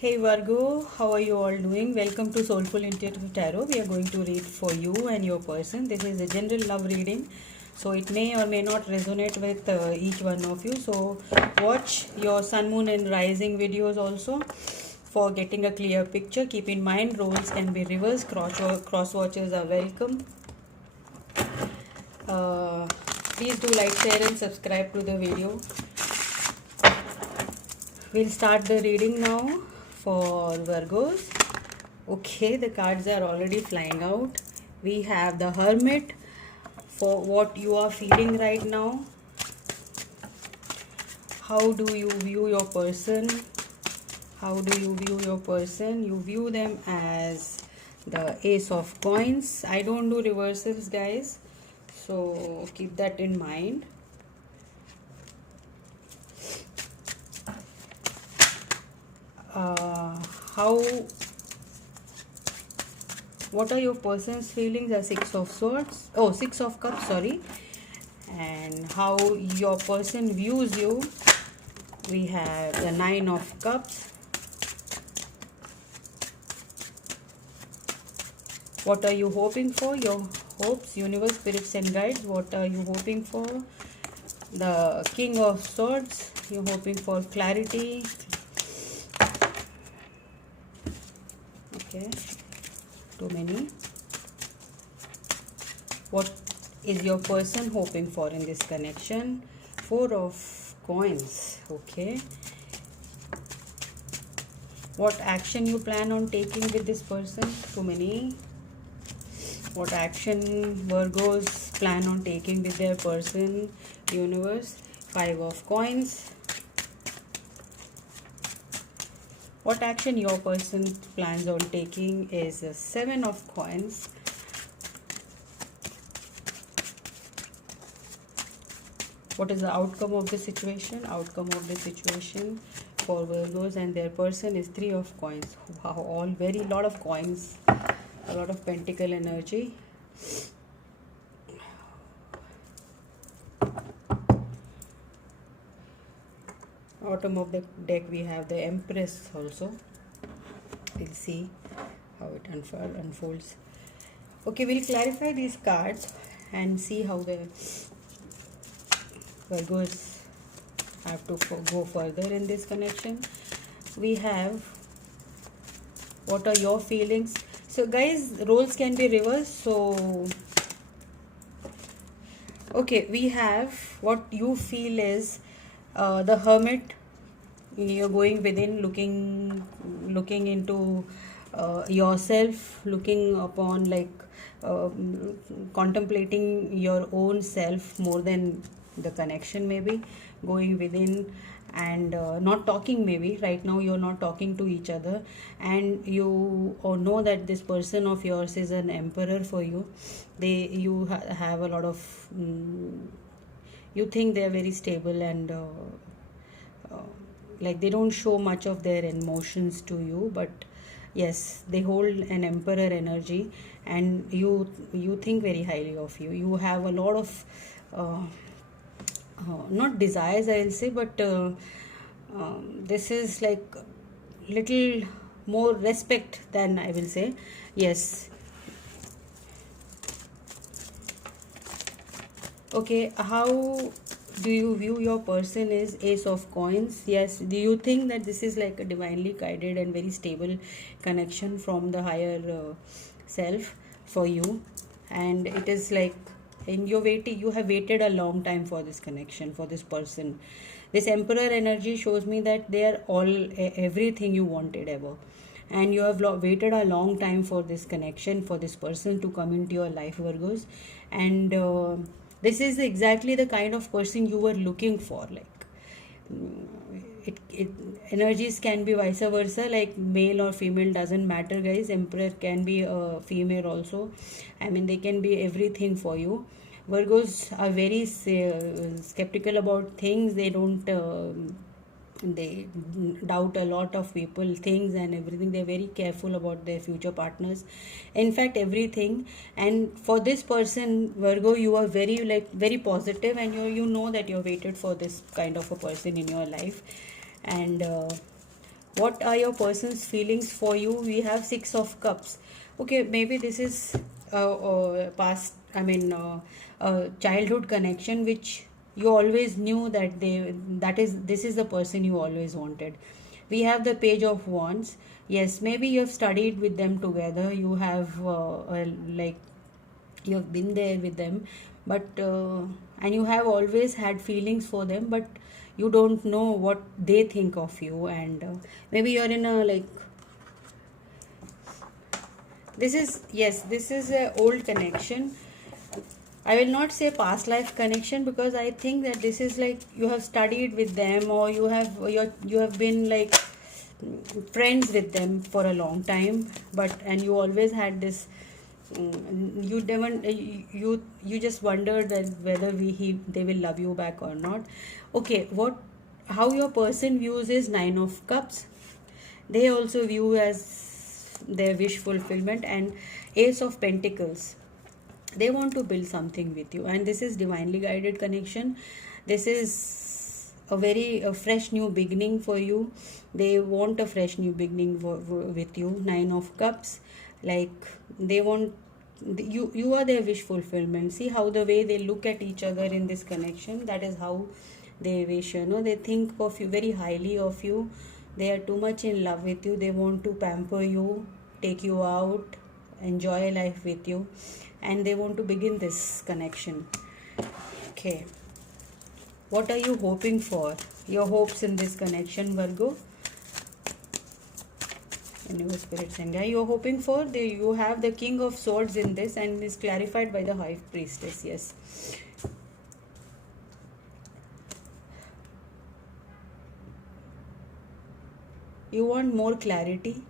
Hey Virgo, how are you all doing? Welcome to Soulful Intuitive Tarot. We are going to read for you and your person. This is a general love reading, so it may or may not resonate with each one of you. So, watch your sun, moon, and rising videos also for getting a clear picture. Keep in mind, roles can be reversed, cross watchers are welcome. Please do like, share, and subscribe to the video. We'll start the reading now for Virgos. Okay, the cards are already flying out. We have the Hermit for what you are feeling right now. How do you view your person? How do you view your person? You view them as the Ace of Coins. I don't do reversals, guys, so keep that in mind. How what are your person's feelings? A Six of Swords, oh, Six of Cups, sorry. And how your person views you, we have the Nine of Cups. What are you hoping for? Your hopes, universe, spirits and guides, what are you hoping for? The King of Swords, you're hoping for clarity. Okay, too many. What is your person hoping for in this connection? Four of Coins. Okay, what action you plan on taking with this person? Too many. What action Virgos plan on taking with their person? Universe. Five of Coins. What action your person plans on taking is the Seven of Coins. What is the outcome of the situation? Outcome of the situation for Virgos and their person is Three of Coins. Wow, all very lot of coins, a lot of pentacle energy. Bottom of the deck we have the Empress also. We'll see how it unfolds. Okay, we'll clarify these cards and see how the Virgos have to go further in this connection. We have what are your feelings. So guys, roles can be reversed. So okay, we have what you feel is the Hermit. You're going within, looking into yourself, looking upon, like, contemplating your own self more than the connection, maybe going within and not talking. Maybe right now you're not talking to each other, and you know that this person of yours is an emperor for you. You have a lot of you think they're very stable and like they don't show much of their emotions to you, but yes, they hold an emperor energy, and you think very highly of you. You have a lot of not desires, I'll say, but this is like little more respect than, I will say. Yes. Okay, how do you view your person is Ace of Coins. Yes, do you think that this is like a divinely guided and very stable connection from the higher self for you? And it is like, and you have waited a long time for this connection, for this person. This Emperor energy shows me that they are everything you wanted ever, and you have waited a long time for this connection, for this person to come into your life, Virgos. And this is exactly the kind of person you were looking for. Like, it energies can be vice versa, like male or female, doesn't matter, guys. Emperor can be a female also. I mean, they can be everything for you. Virgos are very skeptical about things. They don't they doubt a lot of people, things and everything. They're very careful about their future partners, in fact everything. And for this person, Virgo, you are very positive, and you know that you're waited for this kind of a person in your life. And What are your person's feelings for you? We have Six of Cups. Okay, maybe this is past, childhood connection, which you always knew that this is the person you always wanted. We have the Page of Wands. Yes, maybe you have studied with them together. You have like you have been there with them, but and you have always had feelings for them, but you don't know what they think of you. And maybe you're in a like, this is, yes, this is a old connection. I will not say past life connection, because I think that this is like you have studied with them, or you have been like friends with them for a long time, but and you always had this you never you just wondered that whether they will love you back or not. Okay, what how your person views is Nine of Cups. They also view as their wish fulfillment. And Ace of Pentacles, they want to build something with you, and this is divinely guided connection. This is a fresh new beginning for you. They want a fresh new beginning with you. Nine of Cups, like they want you are their wish fulfillment. See how the way they look at each other in this connection, that is how they wish, they think of you very highly of you. They are too much in love with you. They want to pamper you, take you out, enjoy life with you, and they want to begin this connection. Okay, what are you hoping for? Your hopes in this connection, Virgo. Universe, spirits, and you're hoping for you have the King of Swords in this, and is clarified by the High Priestess. Yes, you want more clarity,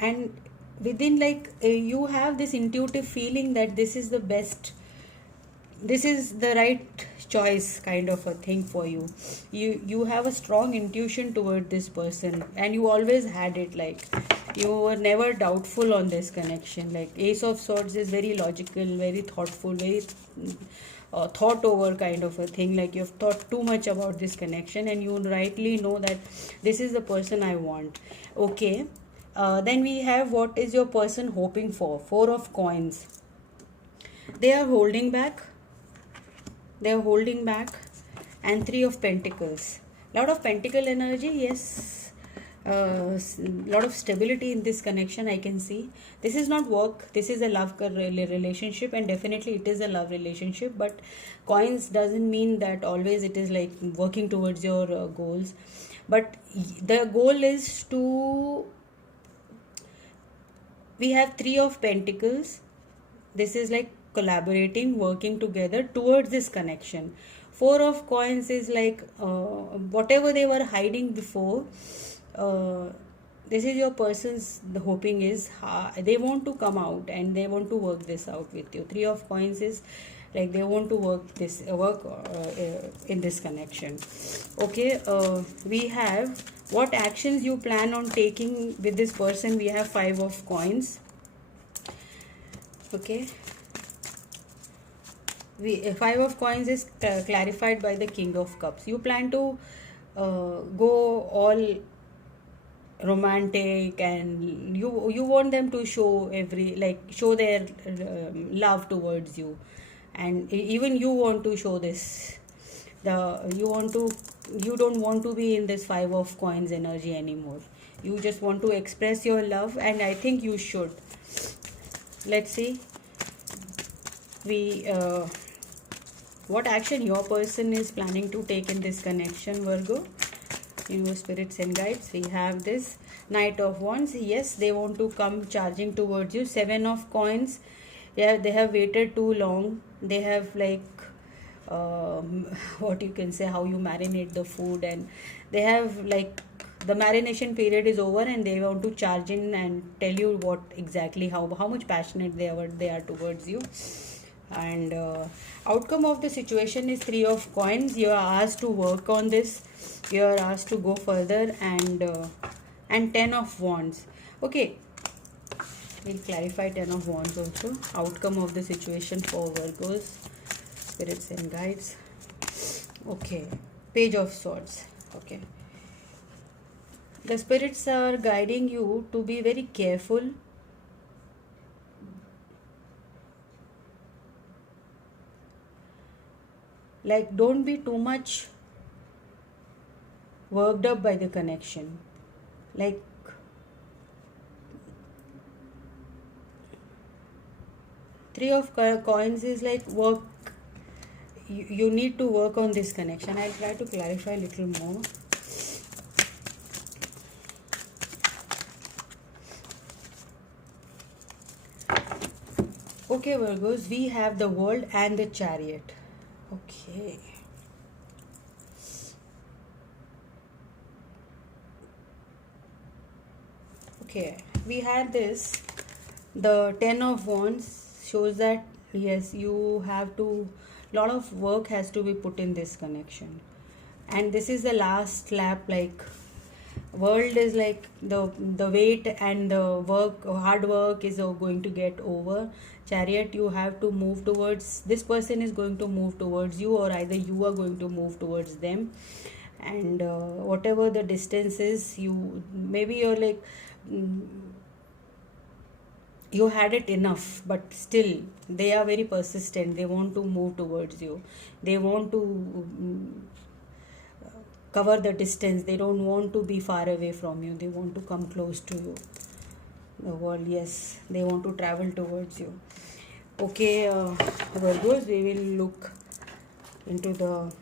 and within like you have this intuitive feeling that this is the best, this is the right choice, kind of a thing for you. You have a strong intuition toward this person, and you always had it. Like you were never doubtful on this connection. Like Ace of Swords is very logical, very thoughtful, very thought over kind of a thing. Like you've thought too much about this connection, and you rightly know that this is the person I want. Okay, then we have, what is your person hoping for? Four of Coins. They are holding back, and Three of Pentacles. Lot of pentacle energy. Yes, lot of stability in this connection, I can see. This is not work, this is a love relationship, and definitely it is a love relationship. But coins doesn't mean that always it is like working towards your goals. But the goal is to, we have Three of Pentacles. This is like collaborating, working together towards this connection. Four of Coins is like whatever they were hiding before, this is your person's, the hoping is they want to come out and they want to work this out with you. Three of Coins is like they want to work in this connection. Okay, we have what actions you plan on taking with this person. We have Five of Coins. Okay, Five of Coins is clarified by the King of Cups. You plan to go all romantic, and you want them to show show their love towards you, and even you want to show this. You don't want to be in this Five of Coins energy anymore. You just want to express your love, and I think you should. Let's see. What action your person is planning to take in this connection, Virgo. Universe, spirits, and guides. We have this Knight of Wands. Yes, they want to come charging towards you. Seven of Coins. Yeah, they have waited too long. They have like what you can say, how you marinate the food, and they have like the marination period is over, and they want to charge in and tell you what exactly how much passionate they are towards you. And outcome of the situation is Three of Coins. You are asked to work on this, you are asked to go further, and Ten of Wands. Okay, we'll clarify Ten of Wands also. Outcome of the situation for Virgos, spirits and guides. Okay, Page of Swords. Okay. The spirits are guiding you to be very careful. Like, don't be too much worked up by the connection. Like, three of coins is like work. You need to work on this connection. I'll try to clarify a little more. Okay, Virgos, we have the World and the Chariot. Okay. Okay, we had this. The Ten of Wands shows that yes, you have to, lot of work has to be put in this connection. And this is the last lap, like world is like the weight and the work, hard work is going to get over. Chariot, you have to move towards, this person is going to move towards you, or either you are going to move towards them. And whatever the distance is, you maybe you're like you had it enough, but still they are very persistent. They want to move towards you. They want to cover the distance. They don't want to be far away from you. They want to come close to you. The world, yes, they want to travel towards you. Okay, Virgos, we will look into the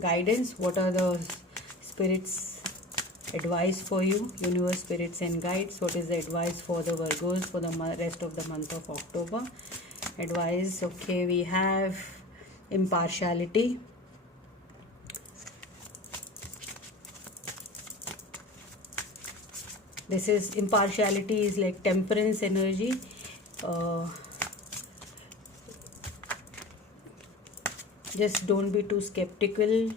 guidance. What are the spirits advice for you? Universe, spirits and guides, what is the advice for the Virgos for the rest of the month of October? Advice. Okay, we have impartiality. This is impartiality is like temperance energy. Just don't be too skeptical.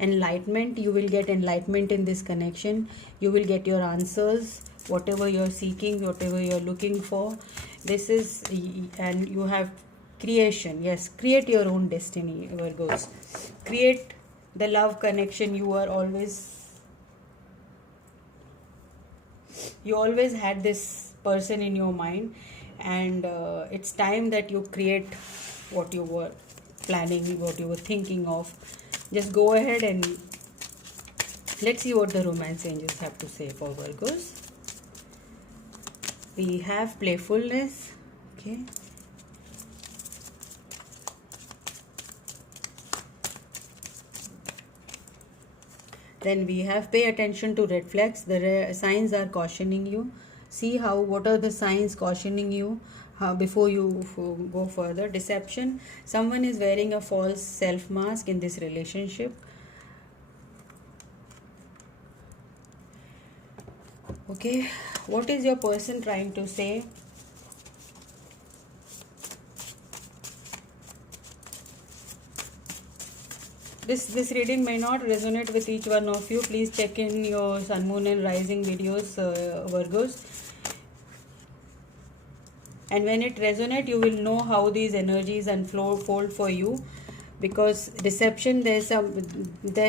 Enlightenment, you will get enlightenment in this connection. You will get your answers, whatever you're seeking, whatever you're looking for. This is, and you have creation. Yes, create your own destiny, Virgos. Create the love connection. You always had this person in your mind, and it's time that you create what you were planning, what you were thinking of. Just go ahead and let's see what the romance angels have to say for Virgos. We have playfulness. Okay. Then we have pay attention to red flags. The signs are cautioning you. See what are the signs cautioning you before you go further. Deception. Someone is wearing a false self mask in this relationship. Okay, what is your person trying to say? This reading may not resonate with each one of you. Please check in your sun, moon and rising videos, Virgos. And when it resonates, you will know how these energies unfold for you. Because deception, there's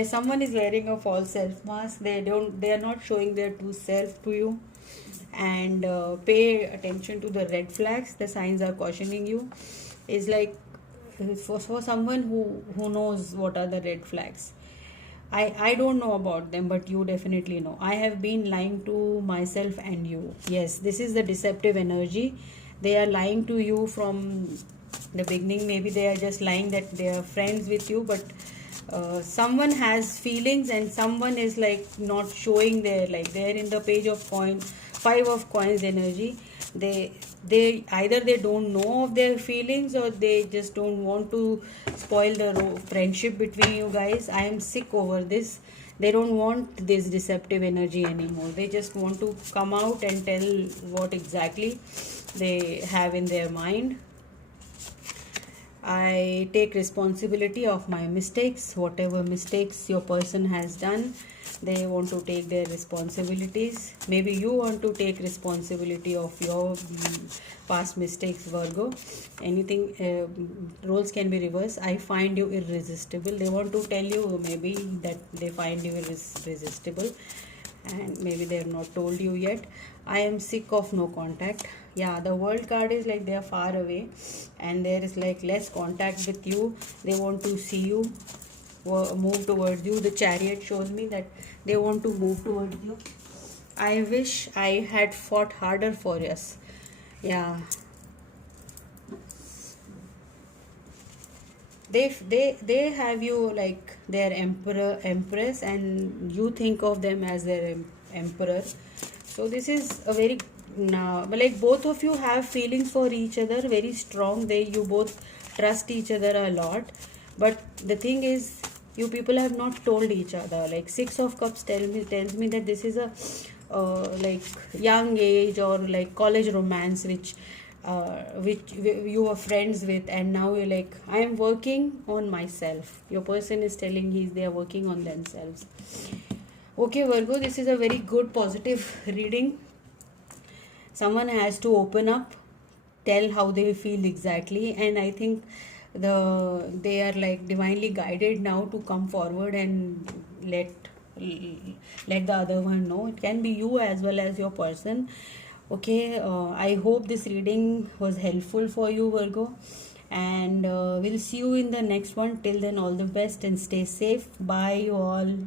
someone is wearing a false self mask. They are not showing their true self to you. And pay attention to the red flags. The signs are cautioning you. Is like for someone who knows what are the red flags. I don't know about them, but you definitely know. I have been lying to myself and you. Yes, this is the deceptive energy. They are lying to you from the beginning. Maybe they are just lying that they are friends with you, but someone has feelings and someone is like not showing their, like they're in the page of five of coins energy. They either they don't know of their feelings, or they just don't want to spoil the friendship between you guys. I am sick over this. They don't want this deceptive energy anymore. They just want to come out and tell what exactly they have in their mind. I take responsibility of my mistakes. Whatever mistakes your person has done, they want to take their responsibilities. Maybe you want to take responsibility of your past mistakes, Virgo. Anything, roles can be reversed. I find you irresistible. They want to tell you maybe that they find you irresistible, and maybe they have not told you yet. I am sick of no contact. Yeah, the world card is like they are far away and there is like less contact with you. They want to see you move towards you. The chariot shows me that they want to move towards you. I wish I had fought harder for us. Yeah, they have you like their emperor empress, and you think of them as their emperor. So this is a very now, like both of you have feelings for each other very strong. They you both trust each other a lot, but the thing is you people have not told each other. Like Six of Cups tells me that this is a like young age or like college romance which you were friends with, and now you're like, I am working on myself. Your person is telling they are working on themselves. Okay, Virgo, this is a very good positive reading. Someone has to open up, tell how they feel exactly, and I think they are like divinely guided now to come forward and let the other one know. It can be you as well as your person. Okay, I hope this reading was helpful for you, Virgo, and we'll see you in the next one. Till then, all the best and stay safe. Bye, you all.